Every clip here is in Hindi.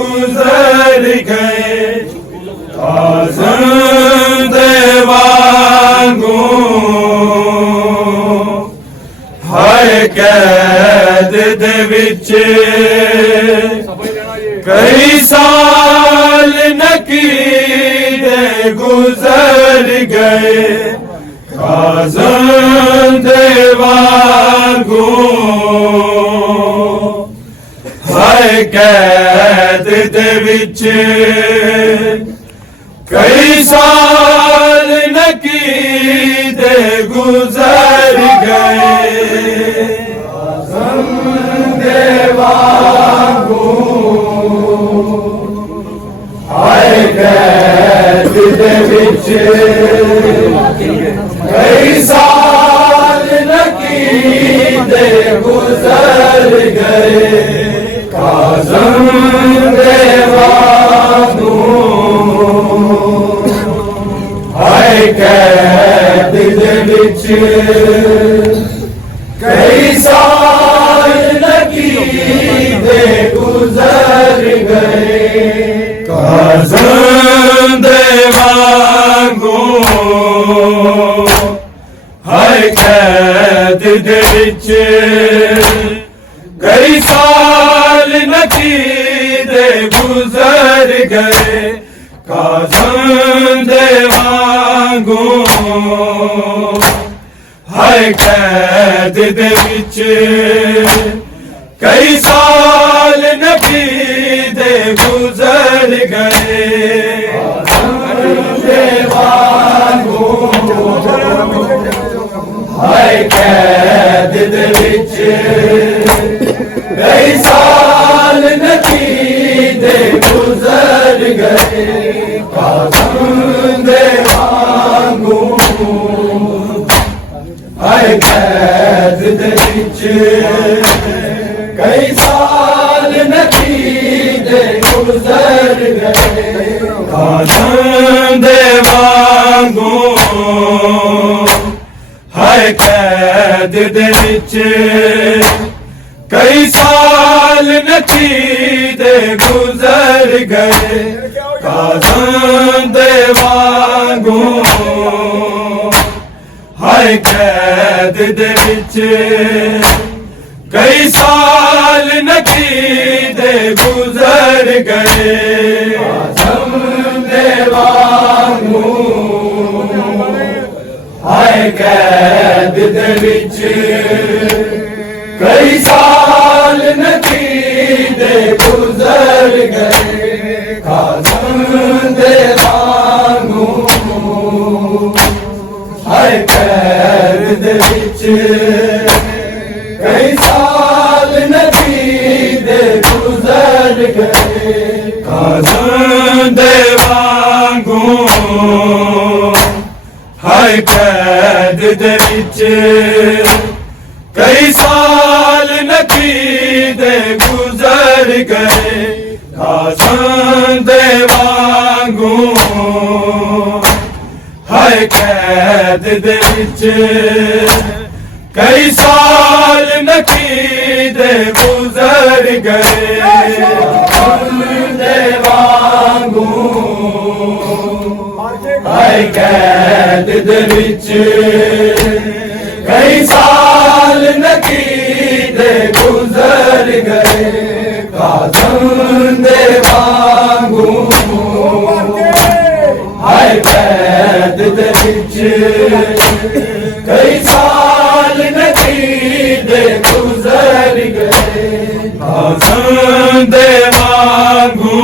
गुजर गए काज़म दे वांगू हाय कैद दे विच कई साल नकीरे गुजर गए काज़म दे वांगू हाय कैद दे विच कई साल नकीरे गुजर गए काज़म दे वांगू हाय कैद दे विच कई साल नकीरे गुजर गए काज़म दे वांगू हाय कैद दे विच कई साल नकीरे गुजर गए काज़म दे वांगू हाय कैद दे विच कई साल नकीरे गुजर गए काज़म दे वांगू हाय कैद दे विच कई साल नकीरे गुजर गए काज़म दे वांगू हाय कैद दे विच कई साल नकीरे गुजर गए काज़म दे वांगू हाय कैद दे विच कई साल नकीरे गुजर गए काज़म दे वांगू हाय कैद दे विच कई साल नकीरे गुजर गए काज़म दे वांगू हाय कैद दे विच कई साल नकीरे गुजर गए काज़म दे वांगू हाय कैद दे विच कई साल नकीरे गुजर गए काज़म दे वांगू हाय कैद दे विच कई साल नकीरे गुजर गए काज़म दे वांगू हाय कैद दे विच कई साल नकीरे गुजर गए काज़म दे वांगू हाय कैद दे विच कई साल नकीरे गुजर गए काज़म दे वांगू हाय कैद दे विच कई साल नकीरे गुजर गए काज़म दे वांगू हाय कैद दे विच कई साल नकीरे गुजर गए काज़म दे वांगू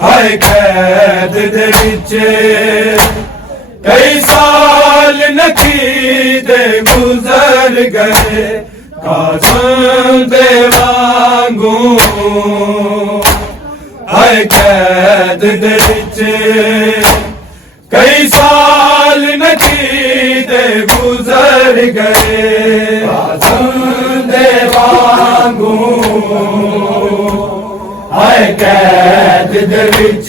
हाय कैद दे विच कई साल नकीरे गुजर गए काज़म दे वांगू हाय कैद दे विच कई साल नकीरे गुजर गए काज़म दे वांगू हाय कैद दे विच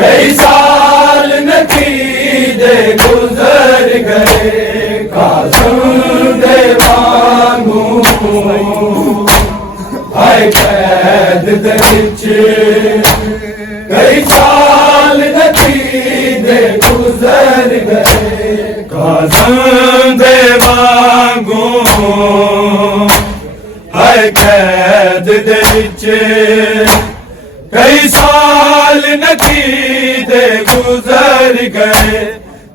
कई साल नकीरे गुजर गए काज़म दे वांगू हाय ਹਾਏ ਕੈਦ ਦੇ ਵਿੱਚ ਕਈ ਸਾਲ ਨਕੀਦੇ ਗੁਜ਼ਰ ਗਏ ਕਾਜ਼ਮ ਦੇ ਵਾਂਗੂ ਹਾਏ ਕੈਦ ਦੇ ਵਿੱਚ ਕਈ ਸਾਲ ਨਕੀਦੇ ਗੁਜ਼ਰ ਗਏ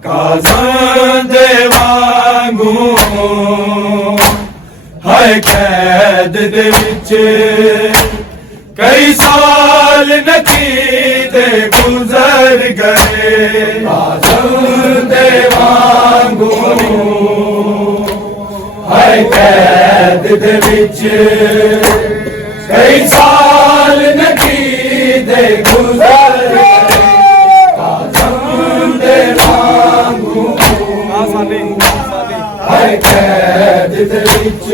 ਕਾਜ਼ਮ ਦੇ ਵਾਂਗੂ ਹਾਏ ਕੈਦ ਦੇ ਵਿੱਚ ਕਈ ਸਾਲ ਨਕੀਦੇ ਗੁਜ਼ਰ ਗਏ ਕਾਜ਼ਮ ਦੇ ਵਾਂਗੂ ਹਾਏ ਕੈਦ ਦੇ ਵਿੱਚ ਕਈ ਸਾਲ ਨਕੀਦੇ ਗੁਜ਼ਰ ਗਏ ਕਾਜ਼ਮ ਦੇ ਵਾਂਗੂ ਹਾਏ ਕੈਦ ਦੇ ਵਿੱਚ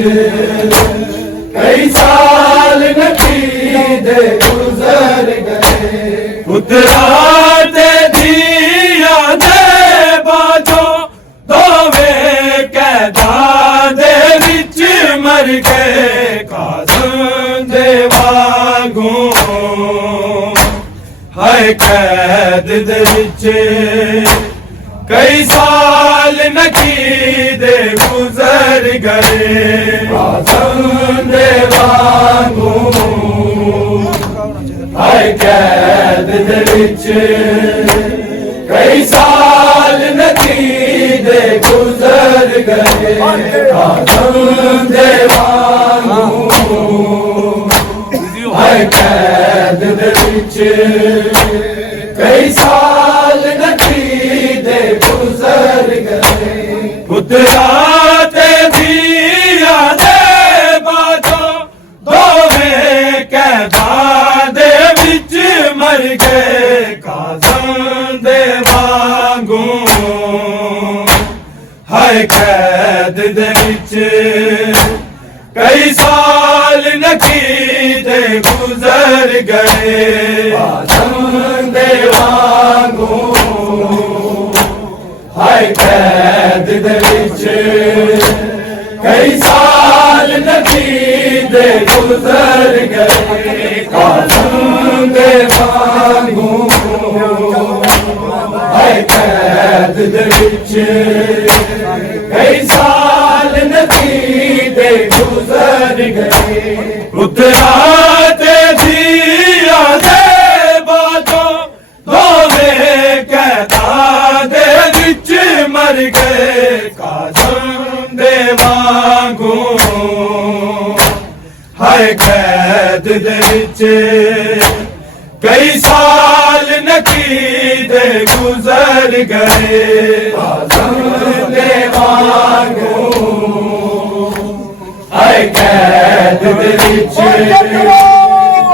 ਕਈ ਸਾਲ ਨਕੀਦੇ ਗੁਜ਼ਰ ਗਏ ਪੁੱਤਰਾਂ ਤੇ ਧੀਆਂ ਦੇ ਬਾਝੋਂ ਦੋਵੇਂ ਕੈਦਾਂ ਦੇ ਵਿੱਚ ਮਰ ਗਏ ਕਾਜ਼ਮ ਦੇ ਵਾਂਗੂ ਹਾਏ ਕੈਦ ਦੇ ਵਿੱਚ ਕਈ ਸਾਲ ਨਕੀਦੇ ਗੁਜ਼ਰ ਗਏ ਕਾਜ਼ਮ ਦੇ ਵਾਂਗੂ ਹਾਏ ਕੈਦ ਦੇ ਵਿੱਚ ਕਈ ਸਾਲ ਨਕੀਦੇ ਗੁਜ਼ਰ ਗਏ ਕਾਜ਼ਮ ਦੇ ਵਾਂਗੂ ਹਾਏ ਕੈਦ ਦੇ ਵਿੱਚ ਕਈ ਸਾਲ ਨਕੀਦੇ ਗੁਜ਼ਰ ਗਏ ਪੁੱਤਰਾਂ ਤੇ ਧੀਆਂ ਦੇ ਬਾਝੋਂ ਦੋਵੇਂ ਕੈਦਾਂ ਦੇ ਵਿੱਚ ਮਰ ਗਏ ਕਾਜ਼ਮ ਦੇ ਵਾਂਗੂ ਹਾਏ ਕੈਦ ਦੇ ਵਿੱਚ ਕਈ ਸਾਲ ਨਕੀਦੇ ਗੁਜ਼ਰ ਗਏ ਕਾਜ਼ਮ ਦੇ ਵਾਂਗੂ ਹਾਏ ਕੈਦ ਦੇ ਵਿੱਚ ਕਈ ਸਾਲ ਨਕੀਦੇ ਗੁਜ਼ਰ ਗਏ ਕਾਜ਼ਮ ਦੇ ਵਾਂਗੂ ਹਾਏ ਕੈਦ ਦੇ ਵਿੱਚ ਕਈ ਸਾਲ ਨਕੀਦੇ ਗੁਜ਼ਰ ਗਏ ਪੁੱਤਰਾਂ ਤੇ ਧੀਆਂ ਦੇ ਬਾਝੋਂ ਦੋਵੇਂ ਕੈਦਾਂ ਦੇ ਵਿੱਚ ਮਰ ਗਏ ਕਾਜ਼ਮ ਦੇ ਵਾਂਗੂ ਹਾਏ ਕੈਦ ਦੇ ਵਿੱਚ ਕਈ ਸਾਲ ਨਕੀਦੇ ਗੁਜ਼ਰ ਗਏ ਕਾਜ਼ਮ ਦੇ ਵਾਂਗੂ ਹਾਏ ਕੈਦ ਦੇ ਵਿੱਚ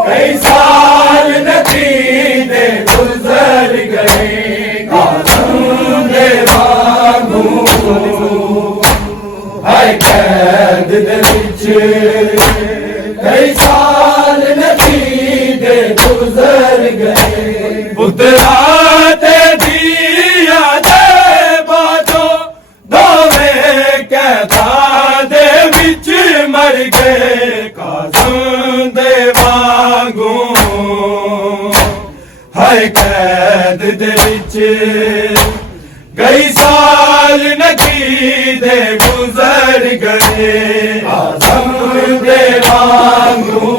ਕਈ ਸਾਲ ਨਕੀਦੇ ਗੁਜ਼ਰ ਗਏ ਕਾਜ਼ਮ ਦੇ ਵਾਂਗੂ ਹਾਏ ਕੈਦ ਦੇ ਵਿੱਚ ਕਈ ਸਾਲ ਨਕੀਦੇ ਗੁਜ਼ਰ ਗਏ ਪੁੱਤਰਾਂ ਤੇ ਧੀਆਂ ਦੇ ਬਾਝੋਂ ਦੋਵੇਂ ਕੈਦਾਂ ਦੇ ਵਿੱਚ ਮਰ ਗਏ ਕਾਜ਼ਮ ਦੇ ਵਾਂਗੂ ਹਾਏ ਕੈਦ ਦੇ ਵਿੱਚ ਕਈ ਸਾਲ ਨਕੀਦੇ ਗੁਜ਼ਰ ਗਏ ਕਾਜ਼ਮ ਦੇ ਵਾਂਗੂ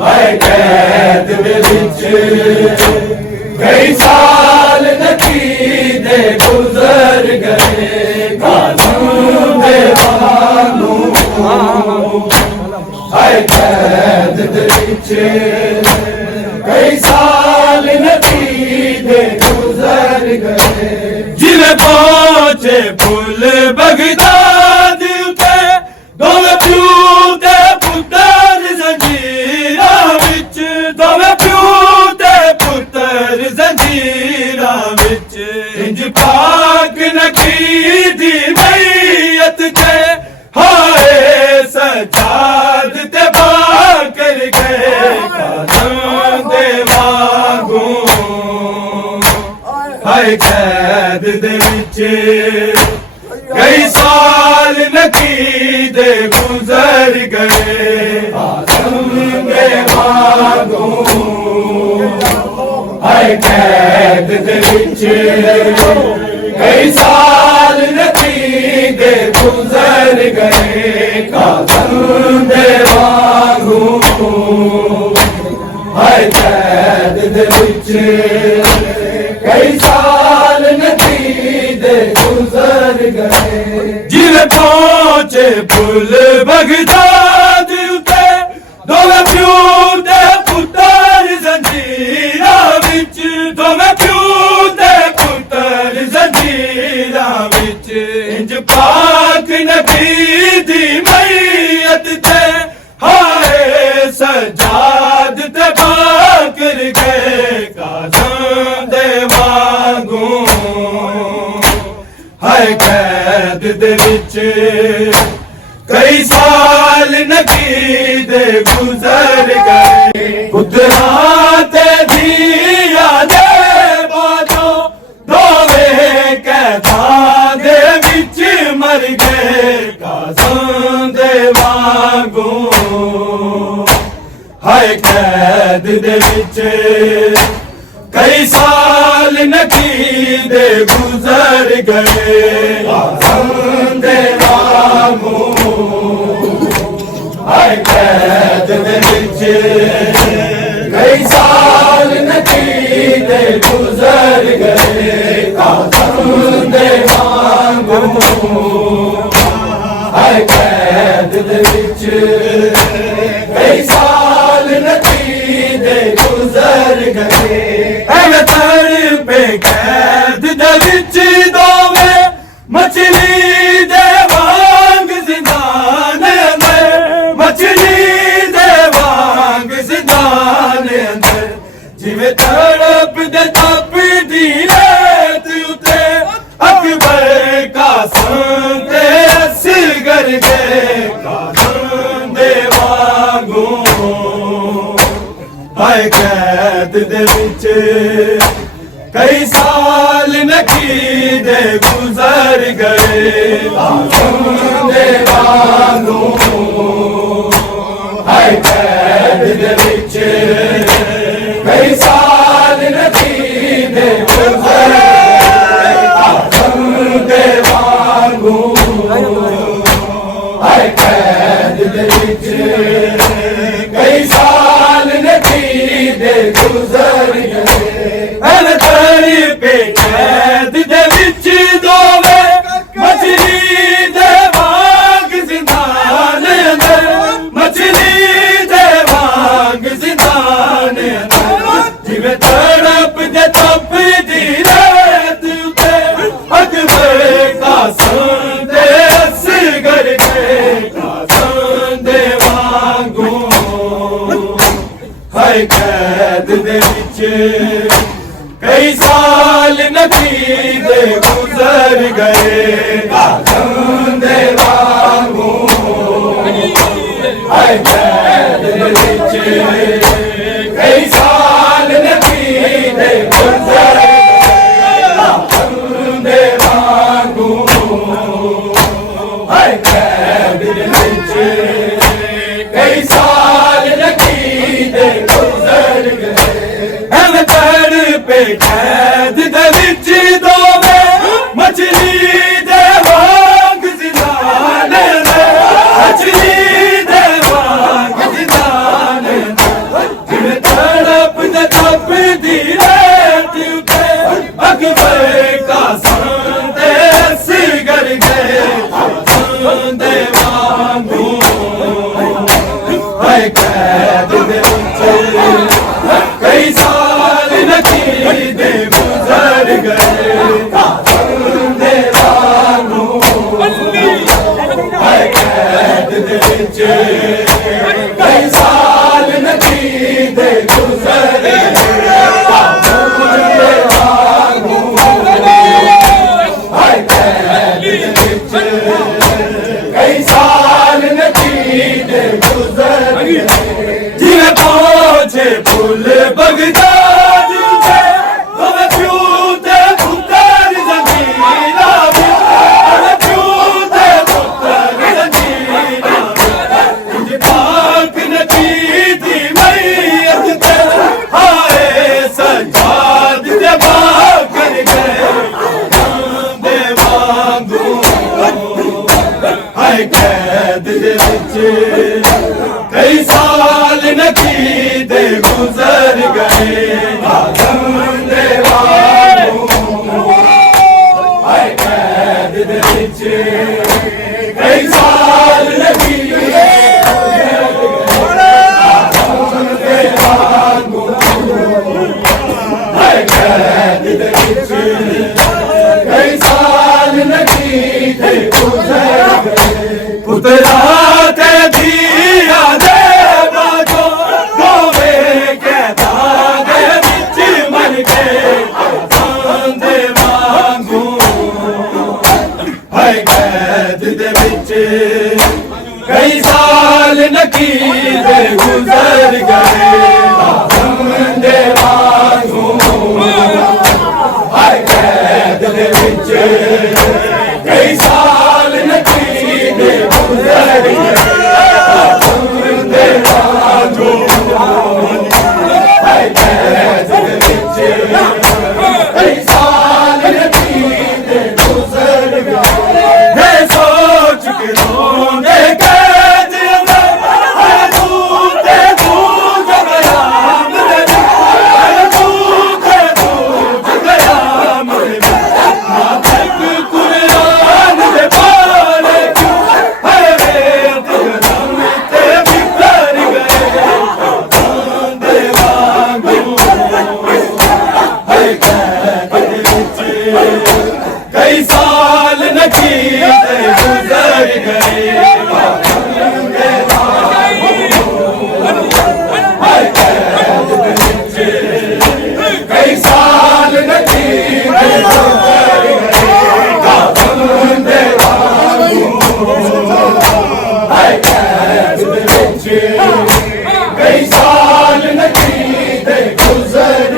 ਹਾਏ ਕੈਦ ਦੇ ਵਿੱਚ ਕਈ ਸਾਲ ਨਕੀਦੇ ਗੁਜ਼ਰ ਗਏ ਕਾਜ਼ਮ ਦੇ ਵਾਂਗੂ ਹਾਏ ਕੈਦ ਦੇ ਵਿੱਚ ਕਈ ਸਾਲ ਨਕੀਦੇ ਗੁਜ਼ਰ ਗਏ ਜਿਵੇਂ ਪਹੁੰਚੇ ਫੁੱਲ ਬਗਦਾਦ ਉਤੇ ਦੋਵੇਂ ਪਿਓ ਤੇ ਪੁੱਤਰ ਜ਼ੰਜੀਰਾਂ ਵਿੱਚ ਦੋਵੇਂ ਪਿਓ ਤੇ ਪੁੱਤਰ ਜ਼ੰਜੀਰਾਂ ਵਿੱਚ ਇੰਜ ਪਾਕ ਨਕੀਦੀ ਮਈਅਤ ਤੇ ਹਾਏ ਸਜਾਦ ਤੇ ਬਾਕਰ ਗਏ ਕਾਜ਼ਮ ਦੇ ਵਾਂਗੂ ਹਾਏ ਕੈਦ ਦੇ ਵਿੱਚ ਕਈ ਸਾਲ ਨਕੀਦੇ ਗੁਜ਼ਰ ਗਏ ਹਾਏ ਕੈਦ ਦੇ ਵਿੱਚ ਕਈ ਸਾਲ ਨਦੀ ਦੇ ਗੁਜ਼ਰ ਗਏ ਕਾਜ਼ਮ ਦੇ ਵਾਂਗੂ ਹਾਏ ਕੈਦ ਦੇ ਵਿੱਚ ਕਈ ਸਾਲ ਨਦੀ ਦੇ ਗੁਜ਼ਰ ਗਏ ਜਿਵੇਂ ਪਹੁੰਚੇ ਪੁੱਲ ਬਗਦਾਦ ਉਤੇ ਦੋਵੇਂ ਪਿਓ ਦੇ ਪੁੱਤਰ ਜ਼ੰਜੀਰਾਂ ਵਿੱਚ ਦੋਵੇਂ ਪਿਓ ਦੇ ਪੁੱਤਰ ਜ਼ੰਜੀਰਾਂ ਵਿੱਚ ਇੰਜ ਪਾਕ ਨਬੀ ਦੀ ਮਈਅਤ ਤੇ ਹਾਏ ਸਜਾਦ ਤੇ ਬਾਕਰ ਗਏ ਕਾਜ਼ਮ ਦੇ ਵਾਂਗੂ ਹਾਏ ਕੈਦ ਦੇ ਵਿੱਚ ਕਈ ਸਾਲ ਨਬੀ ਦੇ ਗੁਜ਼ਰ ਗਏ ਪੁੱਤਰਾਂ ਤੇ ਧੀਆਂ ਦੇ ਬਾਦੋਂ ਦੋਵੇਂ ਕੈਦਾਂ ਦੇ ਵਿੱਚ ਮਰ ਗਏ ਕਾਜ਼ਮ ਦੇ ਵਾਂਗੂ ਹਾਏ ਕੈਦ ਦੇ ਵਿੱਚ ਕਈ ਸਾਲ ਨਬੀ ਦੇ ਗੁਜ਼ਰ ਗਏ ਕਾਜ਼ਮ ਦੇ ਵਾਂਗੂ ਹਾਏ ਕੈਦ ਦੇ ਵਿੱਚ ਕਈ ਸਾਲ ਨਬੀ ਦੇ ਗੁਜ਼ਰ ਗਏ ਕਾਜ਼ਮ ਦੇ ਵਾਂਗੂ ਹਾਏ ਕੈਦ ਦੇ ਵਿੱਚ ਕਈ ਸਾਲ ਨਬੀ ਦੇ ਗੁਜ਼ਰ ਗਏ ਐਵੇਂ ਤੜਪੇ ਕੈਦ ਦੇ ਵਿੱਚ ਦੋਵੇਂ ਮਛਲੀ ਦੇ ਵਾਂਗ ਜ਼ਿੰਦਾਨ ਅੰਦਰ ਮਛਲੀ ਦੇ ਵਾਂਗ ਜ਼ਿੰਦਾਨ ਅੰਦਰ ਜਿਵੇਂ ਤੜਪਦੇ ਤਪਦੀ ਰੇਤ ਉਤੇ ਅਕਬਰ ਕਾਸਮ ਤੇ ਅਸਗਰ ਗਏ ਕਾਜ਼ਮ ਦੇ ਵਾਂਗੂ ਹਾਏ ਕੈਦ ਦੇ ਵਿੱਚ ਕਈ ਸਾਲ ਨਬੀ ਦੇ ਗੁਜ਼ਰ ਗਏ ਕਾਜ਼ਮ ਦੇ ਵਾਂਗੂ ਹਾਏ ਕੈਦ ਦੇ ਵਿੱਚ ਕਈ ਸਾਲ ਨਬੀ ਦੇ ਗੁਜ਼ਰ ਗਏ ਕਾਜ਼ਮ ਦੇ ਵਾਂਗੂ ਹਾਏ ਕੈਦ ਦੇ ਵਿੱਚ ਕਈ ਸਾਲ ਨਬੀ ਦੇ ਗੁਜ਼ਰ ਗਏ ਐਨ ਤੜਪੇ ਕੈਦ ਦੇ ਵਿੱਚ ਦੋਵੇਂ ਮਛਲੀ ਦੇ ਵਾਂਗ ਜ਼ਿੰਦਾਨ ਅੰਦਰ ਮਛਲੀ ਦੇ ਵਾਂਗ ਜ਼ਿੰਦਾਨ ਅੰਦਰ ਜਿਵੇਂ ਤੜਪਦੇ ਤਪਦੀ ਰੇਤ ਉਤੇ ਅਕਬਰ ਕਾਸਮ ਤੇ ਅਸਗਰ ਗਏ ਕਾਜ਼ਮ ਦੇ ਵਾਂਗੂ ਹਾਏ ਕੈਦ ਦੇ ਵਿੱਚ ਕਈ ਸਾਲ ਨਬੀ ਦੇ ਗੁਜ਼ਰ ਗਏ ਕਾਜ਼ਮ ਦੇ ਵਾਂਗੂ ਹਾਏ ਕੈਦ ਦੇ ਵਿੱਚ ਕਈ ਸਾਲ ਨਬੀ ਦੇ ਗੁਜ਼ਰ ਗਏ ਕਾਜ਼ਮ ਦੇ ਵਾਂਗੂ ਹਾਏ ਕੈਦ ਦੇ ਵਿੱਚ ਕਈ ਸਾਲ ਨਬੀ ਦੇ ਗੁਜ਼ਰ ਗਏ ਐਵੇਂ ਤੜਪੇ ਕੈਦ ਦੇ ਵਿੱਚ ਦੋਵੇਂ ਮਛਲੀ ਦੇ ਵਾਂਗ ਜ਼ਿੰਦਾਨ ਅੰਦਰ ਮਛਲੀ ਦੇ ਵਾਂਗ ਜ਼ਿੰਦਾਨ ਅੰਦਰ ਜਿਵੇਂ ਤੜਪਦੇ ਤਪਦੀ ਰੇਤ ਉਤੇ ਅਕਬਰ ਕਾਸਮ ਤੇ ਅਸਗਰ ਗਏ ਕਾਜ਼ਮ ਦੇ ਵਾਂਗੂ ਹਾਏ ਕੈਦ ਦੇ ਵਿੱਚ ਕਈ ਸਾਲ ਨਬੀ ਦੇ ਗੁਜ਼ਰ ਗਏ ਕਾਜ਼ਮ ਦੇ ਵਾਂਗੂ ਹਾਏ ਕੈਦ ਦੇ ਵਿੱਚ ਕਈ ਸਾਲ ਨਬੀ ਦੇ ਗੁਜ਼ਰ ਗਏ ਕਾਜ਼ਮ ਦੇ ਵਾਂਗੂ ਹਾਏ ਕੈਦ ਦੇ ਵਿੱਚ ਕਈ ਸਾਲ ਨਬੀ ਦੇ ਗੁਜ਼ਰ ਗਏ ਜਿਵੇਂ ਪਹੁੰਚੇ ਪੁੱਲ ਬਗਦਾਦ ਉਤੇ ਦੋਵੇਂ ਪਿਓ ਦੇ ਪੁੱਤਰ ਜ਼ੰਜੀਰਾਂ ਵਿੱਚ ਦੋਵੇਂ ਪਿਓ ਦੇ ਪੁੱਤਰ ਜ਼ੰਜੀਰਾਂ ਵਿੱਚ ਇੰਜ ਪਾਕ ਨਬੀ ਦੀ ਮਈਅਤ ਤੇ ਹਾਏ ਸਜਾ नकीदे गुजर गए आदम दे वांगू हाय कैद दे विच कई साल नकीदे आदम दे वांगू हाय कैद दे विच कई साल नकीदे गुजर गए पुतरा ते दिया दे बाजो गोवे कहता दे विच मर गए दे वांगू हाय कैद दे विच कई साल नकीदे गुजर गए दे वांगू हाय कैद दे विच कई साल नकीदे गुजर गए दे वांगू हाय कैद दे विच कई साल नकीदे गुजर गए सोच के रोंदे कैद अंदर हर तू ते तू जगया मुझे हर तू ते तू जगया मुझे नातक कुरान दे पाले हर वेद गम ते बिखर गए दे वांगू हाय कैद दे विच कई साल नकीदे गुजर गए दे वांगू हाय कैद दे विच कई साल नकीदे गुजर गए दे वांगू हाय कैद दे विच कई साल नकीदे गुजर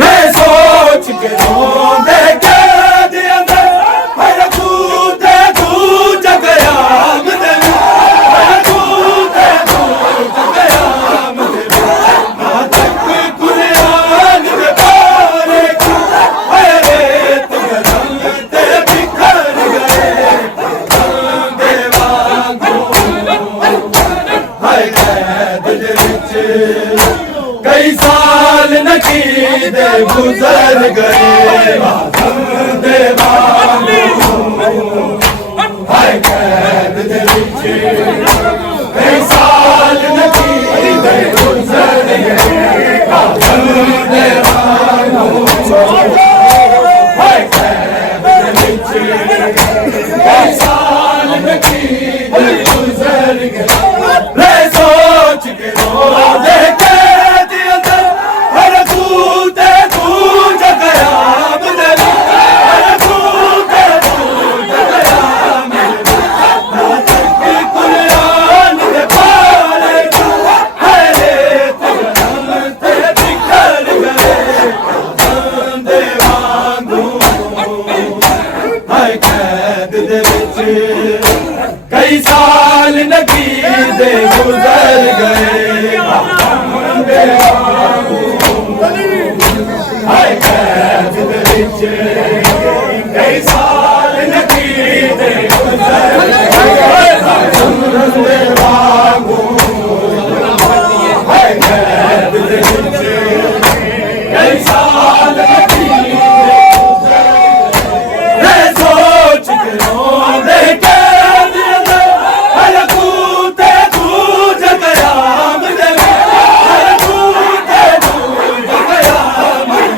गए सोच के रोंदे कैद अंदर हर तू ते तू जगया मुझे हर तू ते तू जगया मुझे नातक कुरान दे पाले हर रेत गम ते बिखर गए दे वांगू हाय कैद दे विच कई साल नकीदे गुजर गए दे वांगू हाय कैद दे विच कई साल नकीदे गुजर गए दे वांगू हाय कैद दे विच कई साल नकीदे गुजर गए सोच के रोंदे कैद अंदर हर तू ते तू जगया मुझे हर तू ते तू जगया मुझे नातक कुरान दे पाले हर रेत गम ते बिखर गए दे वांगू हाय कैद दे विच कई साल नकीदे गुजर गए दे वांगू हाय कैद दे विच कई साल नकीदे गुजर गए दे वांगू हाय कैद दे विच कई साल नकीदे गुजर गए सोच के रोंदे कैद अंदर हर तू ते तू जगया मुझे हर तू ते तू जगया मुझे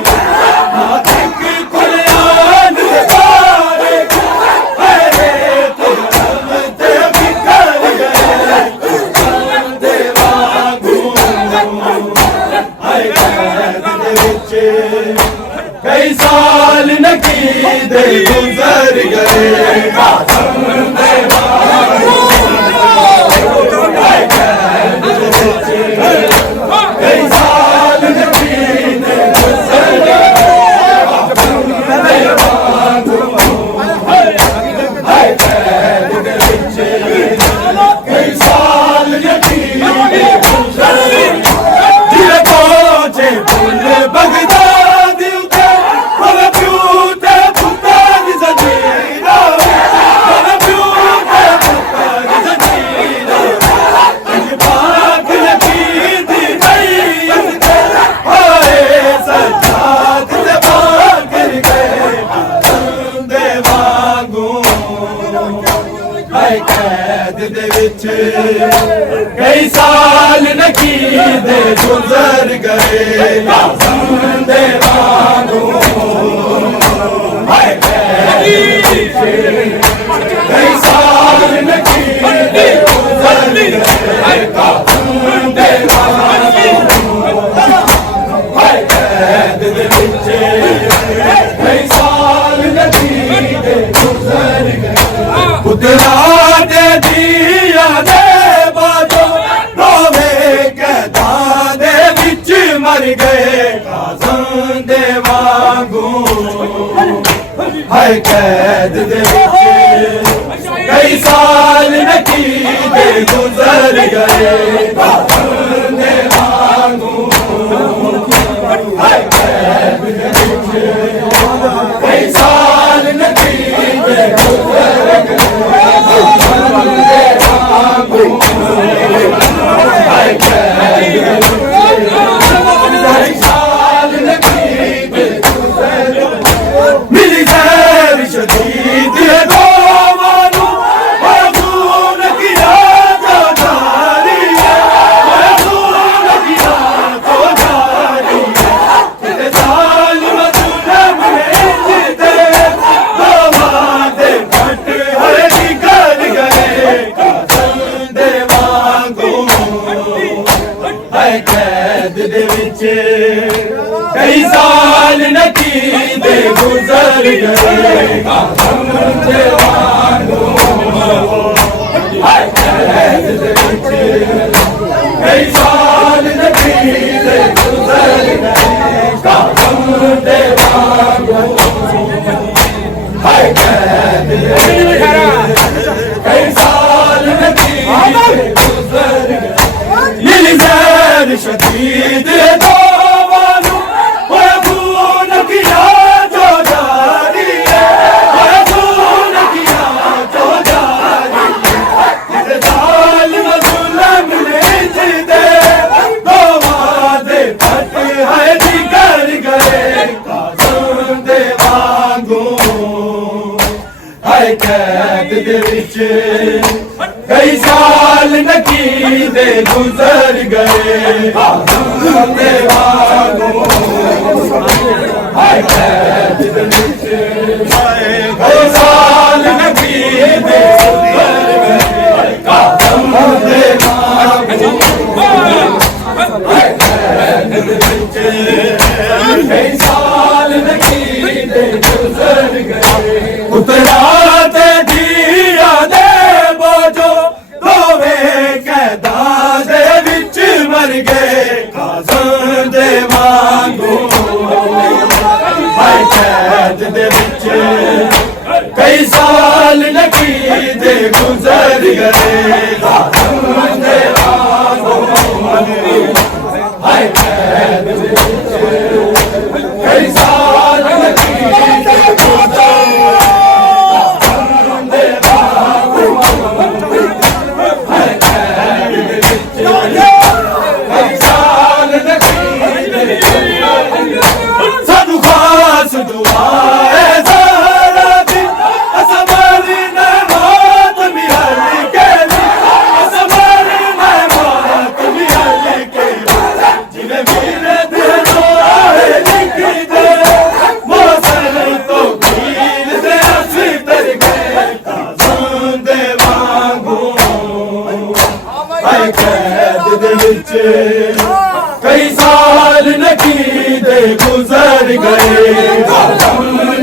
नातक कुरान दे पाले हर रेत गम ते बिखर गए दे वांगू हाय कैद दे विच कई साल नकीदे गुजर गए दे वांगू हाय कैद दे विच कई साल नकीदे गुजर गए दे वांगू हाय कैद दे विच कई साल नकीदे गुजर गए दिल पहुंचे फुल बगदाद उते फल प्यूते पुता दी साल नकीदे गुजर गए काज़म दे वांगू हाय कई साल नकीदे गुजर गए काज़म दे वांगू हाय कैद दे विच कई साल नकीदे गुजर गए पुत्रा दे दिया दे बाजो रोवे कैदा दे विच मर गए काज़म दे वांगू हाय कैद दे विच कई साल नकीदे गुजर गए काज़म दे वांगू हाय कैद दे विच कई साल नकीदे गुजर गए कैद दे विच कई साल नकीदे गुजर गए काज़म दे वांगू हाय कैद दे विच कई साल नकीदे गुजर गए काज़म दे वांगू हाय कैद दे विच कई साल नकीदे गुजर गए शदीद दावानू खून किया जो जारी है खून किया जो जारी है जालिम जुल्म ने जिदे दे फट है जिगर गए काज़म दे वांगू हाय कैद दे विच कई साल नकीदे गुजर गए काज़म दे वांगू हाय कैद दे विच कई साल नकीदे गुजर गए काज़म दे वांगू हाय कैद दे विच कई साल नकीदे गुजर गए पुत्रा ते दिया दे बोझो रोवे कैदा दे विच मर गए काज़म दे वांगू हाय कैद दे विच कई साल नकीदे गुजर गए काज़म दे वांगू हाय कैद दे विच कई साल नकीदे गुजर कैद दे विच कई साल नकीदे गुजर गए